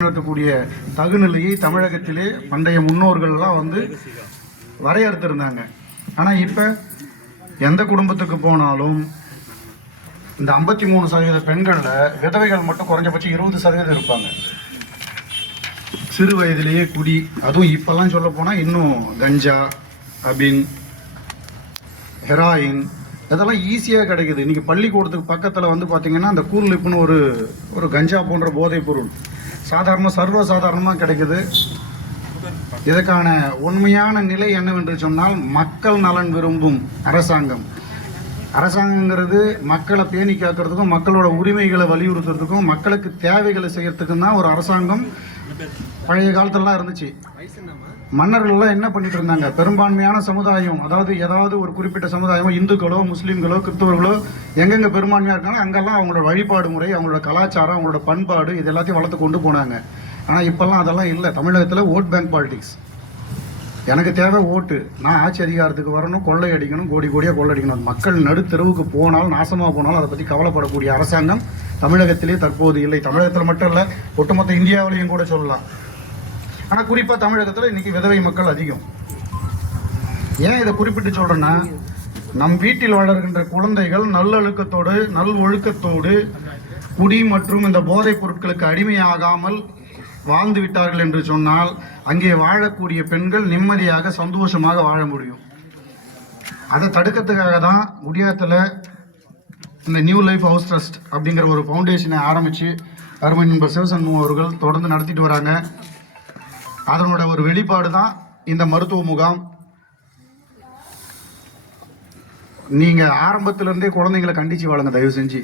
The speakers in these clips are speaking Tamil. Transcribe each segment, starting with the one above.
நடத்தக்கூடிய தகுநிலையை தமிழகத்திலே பண்டைய முன்னோர்கள்லாம் வரையறுத்திருந்தாங்க. ஆனால் இப்போ எந்த குடும்பத்துக்கு போனாலும் இந்த 53% பெண்களில் விதவைகள் மட்டும் குறைஞ்சபட்சம் 20% இருப்பாங்க. சிறு வயதிலேயே குடி, அதுவும் இப்போல்லாம் சொல்ல போனால் இன்னும் கஞ்சா, அபின், ஹெராயின் இதெல்லாம் ஈஸியாக கிடைக்குது. இன்றைக்கி பள்ளிக்கூடத்துக்கு பக்கத்தில் பார்த்தீங்கன்னா அந்த கூர்லிப்புன்னு ஒரு கஞ்சா போன்ற போதைப் பொருள் சர்வசாதாரணமாக கிடைக்குது. இதற்கான உண்மையான நிலை என்னவென்று சொன்னால், மக்கள் நலன் விரும்பும் அரசாங்கங்கிறது மக்களை பேணி காக்கிறதுக்கும் மக்களோட உரிமைகளை வலியுறுத்துறதுக்கும் மக்களுக்கு தேவைகளை செய்யறதுக்கும் தான் ஒரு அரசாங்கம் பழைய காலத்திலலாம் இருந்துச்சு. மன்னர்கள்லாம் என்ன பண்ணிட்டு இருந்தாங்க, பெரும்பான்மையான சமுதாயம், ஏதாவது ஒரு குறிப்பிட்ட சமுதாயமோ, இந்துக்களோ முஸ்லீம்களோ கிறிஸ்தவர்களோ எங்கெங்கே பெரும்பான்மையாக இருக்காங்க அங்கெல்லாம் அவங்களோட வழிபாடு முறை, அவங்களோட கலாச்சாரம், அவங்களோட பண்பாடு இது எல்லாத்தையும் வளர்த்து கொண்டு போனாங்க. ஆனால் இப்போல்லாம் அதெல்லாம் இல்லை. தமிழகத்தில் ஓட் பேங்க் பாலிடிக்ஸ். எனக்கு தேவை ஓட்டு, நான் ஆட்சி அதிகாரத்துக்கு வரணும், கொள்ளை அடிக்கணும், கோடியாக கொள்ளை அடிக்கணும். மக்கள் நடுத்தெருவுக்கு போனாலும் நாசமாக போனாலும் அதை பற்றி கவலைப்படக்கூடிய அரசாங்கம் தமிழகத்திலே தற்போது இல்லை. தமிழகத்தில் மட்டும் இல்லை, ஒட்டுமொத்த இந்தியாவிலையும் கூட சொல்லலாம். ஆனால் குறிப்பாக தமிழகத்தில் இன்றைக்கி விதவை மக்கள் அதிகம். ஏன் இதை குறிப்பிட்டு சொல்கிறேன்னா, நம் வீட்டில் வளர்கின்ற குழந்தைகள் நல்லொழுக்கத்தோடு ஒழுக்கத்தோடு குடி மற்றும் இந்த போதைப் பொருட்களுக்கு அடிமையாகாமல் வாழ்ந்து விட்டார்கள் என்று சொன்னால் அங்கே வாழக்கூடிய பெண்கள் நிம்மதியாக சந்தோஷமாக வாழ முடியும். அதை தடுக்கிறதுக்காக தான் குடியாத்தில் இந்த நியூ லைஃப் ஹவுஸ் ட்ரஸ்ட் அப்படிங்கிற ஒரு ஃபவுண்டேஷனை ஆரம்பித்து அருமை நண்பர் சிவசண்முகம் அவர்கள் தொடர்ந்து நடத்திட்டு வராங்க. அதனோட ஒரு வெளிப்பாடு தான் இந்த மருத்துவ முகாம். நீங்கள் ஆரம்பத்திலேருந்தே குழந்தைங்களை கண்டித்து வாழுங்க தயவு செஞ்சு.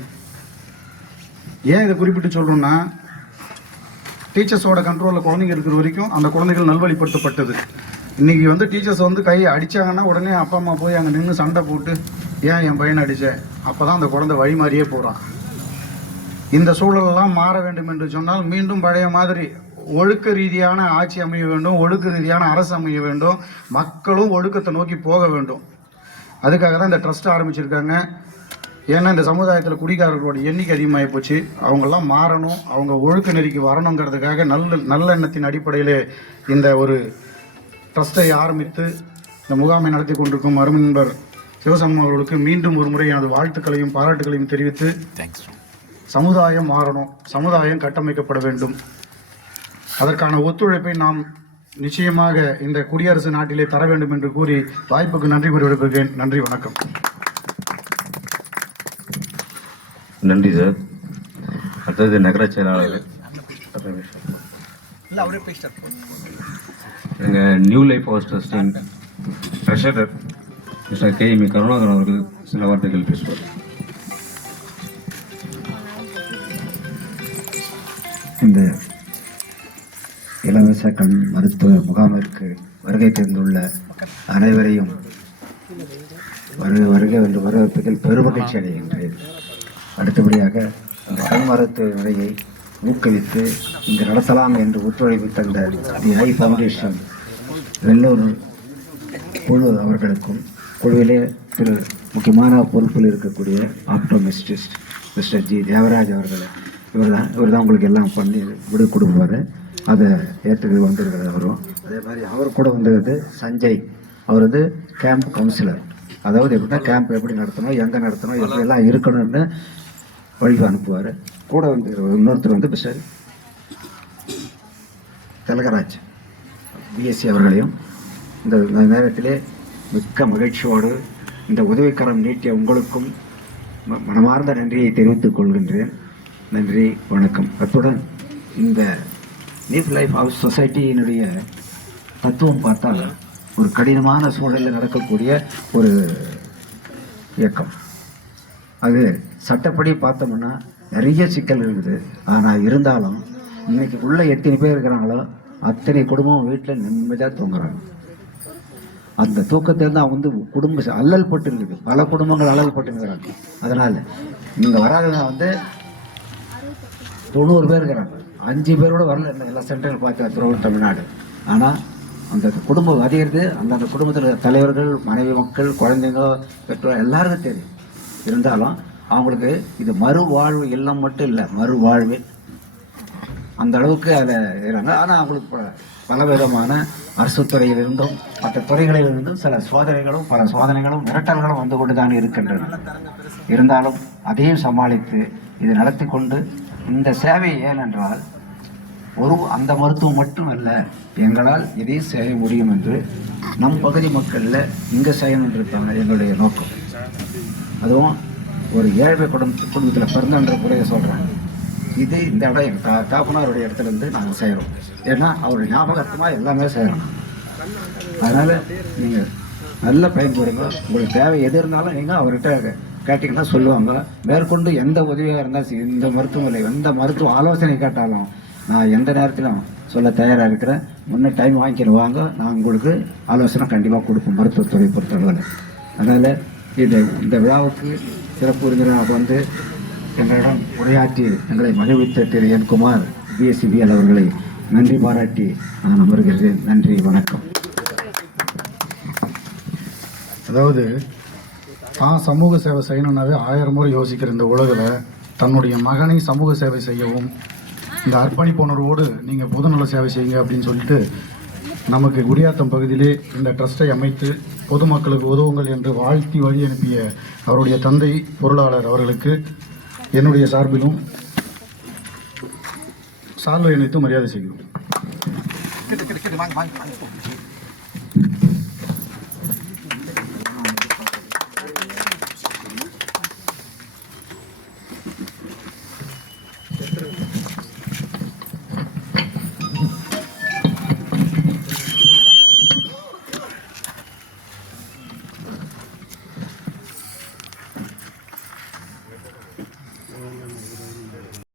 ஏன் இதை குறிப்பிட்டு சொல்கிறோன்னா, டீச்சர்ஸோட கண்ட்ரோலில் குழந்தைங்க இருக்கிற வரைக்கும் அந்த குழந்தைகள் நல்வழிப்படுத்தப்பட்டது. இன்றைக்கி டீச்சர்ஸ் கையை அடித்தாங்கன்னா உடனே அப்பா அம்மா போய் அங்கே நின்று சண்டை போட்டு ஏன் என் பையனை அடித்தேன், அப்போ தான் அந்த குழந்தை வழி மாறியே போகிறான். இந்த சூழலெல்லாம் மாற வேண்டும் என்று சொன்னால் மீண்டும் பழைய மாதிரி ஒழுக்க ரீதியான ஆட்சி அமைய வேண்டும், ஒழுக்க ரீதியான அரசு அமைய வேண்டும், மக்களும் ஒழுக்கத்தை நோக்கி போக வேண்டும். அதுக்காக தான் இந்த ட்ரஸ்ட் ஆரம்பிச்சிருக்காங்க. ஏன்னா இந்த சமுதாயத்தில் குடிகாரர்களோட எண்ணிக்கை அதிகமாகி போச்சு. அவங்கெல்லாம் மாறணும், அவங்க ஒழுக்க நெறிக்கு வரணுங்கிறதுக்காக நல்லெண்ணத்தின் அடிப்படையில் இந்த ஒரு ட்ரஸ்ட்டை ஆரம்பித்து இந்த முகாமை நடத்தி கொண்டிருக்கும் அருமை நண்பர் சிவசண்முகம் அவர்களுக்கு மீண்டும் ஒரு முறை எனது வாழ்த்துக்களையும் பாராட்டுகளையும் தெரிவித்து, சமுதாயம் மாறணும், சமுதாயம் கட்டமைக்கப்பட வேண்டும். அதற்கான ஒத்துழைப்பை நாம் நிச்சயமாக இந்த குடியரசு நாட்டிலே தர வேண்டும் என்று கூறி வாய்ப்புக்கு நன்றி கூறி விடுகிறேன். நன்றி, வணக்கம். நன்றி சார். அடுத்தது நகர செயலாளர் எங்கள் நியூ லைஃப் ஹவுஸ் ட்ரஸ்டின் ட்ரெஷரர் மிஸ்டர் KM கருணாகரன் அவர்கள் சில வார்த்தைகள் பேசுவார். இந்த இலவச கண் மருத்துவ முகாமிற்கு வருகை தந்துள்ள அனைவரையும் வருகை என்று வரவேற்பதில் பெருமகிழ்ச்சி அடைகின்றேன். அடுத்தபடியாக இந்த கண் மருத்துவ முறையை ஊக்குவித்து இங்கு நடத்தலாம் என்று ஒத்துழைப்பு தந்த தி ஐ ஃபவுண்டேஷன் வெள்ளூர் குழு அவர்களுக்கும், குழுவிலே முக்கியமான பொறுப்பில் இருக்கக்கூடிய ஆப்டோமெஸ்டிஸ்ட் மிஸ்டர் ஜி தேவராஜ் அவர்கள், இவர் தான் உங்களுக்கு எல்லாம் பண்ணி விடு கொடுப்பார். அதை ஏற்றுக்கு வந்திருக்கிறது அவரும். அதே மாதிரி அவர் கூட வந்திருக்கிறது சஞ்சய், அவர் கேம்ப் கவுன்சிலர். அதாவது எப்படின்னா கேம்ப் எப்படி நடத்தணும், எங்கே நடத்தணும், எப்படியெல்லாம் இருக்கணும்னு வழி அனுப்புவார். கூட இன்னொருத்தர் மிஸ்டர் திலகராஜ் BSc அவர்களையும் இந்த நேரத்திலே மிக்க மகிழ்ச்சியோடு இந்த உதவிக்கரம் நீட்டிய உங்களுக்கும் மனமார்ந்த நன்றியை தெரிவித்துக் கொள்கின்றேன். நன்றி, வணக்கம். அத்துடன் இந்த நியூ லைஃப் ஹவுஸ் சொசைட்டியினுடைய தத்துவம் பார்த்தால் ஒரு கடினமான சூழலில் நடக்கக்கூடிய ஒரு இயக்கம். அது சட்டப்படி பார்த்தோம்னா நிறைய சிக்கல் இருக்குது. ஆனால் இருந்தாலும் இன்னைக்கு உள்ள எத்தனை பேர் இருக்கிறாங்களோ அத்தனை குடும்பம் வீட்டில் நிம்மதியாக தூங்குறாங்க. அந்த தூக்கத்தில் தான் குடும்ப அல்லல் பட்டு இருக்குது. பல குடும்பங்கள் அல்லல் பட்டு இருக்கிறாங்க. அதனால் நீங்கள் வராதவங்க 90 பேர் இருக்கிறாங்க, 5 பேரோட வரல எல்லா சென்டர்கள் பார்த்து த்ரூஅவுட் தமிழ்நாடு. ஆனால் அந்த குடும்பம் அதிகிறது. அந்த குடும்பத்தில் தலைவர்கள், மனைவி மக்கள், குழந்தைங்க, பெற்றோர் எல்லாருக்கும் தெரியும். இருந்தாலும் அவங்களுக்கு இது மறுவாழ்வு இல்லம் மட்டும் இல்லை, மறுவாழ்வு அந்த அளவுக்கு அதில் இருக்கிறாங்க. ஆனால் அவங்களுக்கு பல விதமான அரசு துறையிலிருந்தும் மற்ற துறைகளிலிருந்தும் சில சோதனைகளும் பல சோதனைகளும் மிரட்டல்களும் வந்து கொண்டு தான் இருக்கின்றன. இருந்தாலும் அதையும் சமாளித்து இது நடத்தி கொண்டு இந்த சேவை ஏனென்றால் அந்த மருத்துவம் மட்டும் அல்ல, எங்களால் இதையும் செய்ய முடியும் என்று நம் பகுதி மக்களில் இங்கே செய்யணுன்றிருப்பாங்க எங்களுடைய நோக்கம். அதுவும் ஒரு ஏழ்மை குடும்பத்தில் பிறந்தன்ற குறைய சொல்கிறேன். இது இந்த இடம் எங்கள் தாப்பனாருடைய இடத்துலேருந்து நாங்கள் செய்கிறோம். ஏன்னா அவருடைய ஞாபகத்தமாக எல்லாமே செய்கிறோம். அதனால் நீங்கள் நல்ல பயன்படுங்க. உங்களுக்கு தேவை எது இருந்தாலும் நீங்கள் அவர்கிட்ட கேட்டிங்கன்னா சொல்லுவாங்க. மேற்கொண்டு எந்த உதவியாக இருந்தாலும் சரி, இந்த மருத்துவமனை எந்த மருத்துவ ஆலோசனை கேட்டாலும் நான் எந்த நேரத்திலும் சொல்ல தயாராக இருக்கிறேன். முன்னே டைம் வாங்கிக்கிட்டு வாங்க, நான் உங்களுக்கு ஆலோசனை கண்டிப்பாக கொடுப்போம் மருத்துவத்துறை பொறுத்தளவில். அதனால் இந்த விழாவுக்கு சிறப்பு விருந்தினராக வந்து எங்களிடம் உரையாற்றி எங்களை மகிழ்வித்த திரு என் குமார் பிஎஸ்சிபிஎல் அவர்களை நன்றி பாராட்டி நான் அமர்கிறேன். நன்றி, வணக்கம். அதாவது தான் சமூக சேவை செய்யணுன்னாவே 1000 முறை யோசிக்கிற இந்த உலகில் தன்னுடைய மகனை சமூக சேவை செய்யவும் இந்த அர்ப்பணிப்பு உணர்வோடு நீங்கள் பொதுநல சேவை செய்யுங்க அப்படின்னு சொல்லிட்டு நமக்கு குடியாத்தம் பகுதியிலே இந்த ட்ரஸ்ட்டை அமைத்து பொதுமக்களுக்கு உதவுங்கள் என்று வாழ்த்தி வழி அனுப்பிய அவருடைய தந்தை பொருளாளர் அவர்களுக்கு என்னுடைய சார்பிலும் சால்வை அணிவித்து மரியாதை செய்கிறோம்.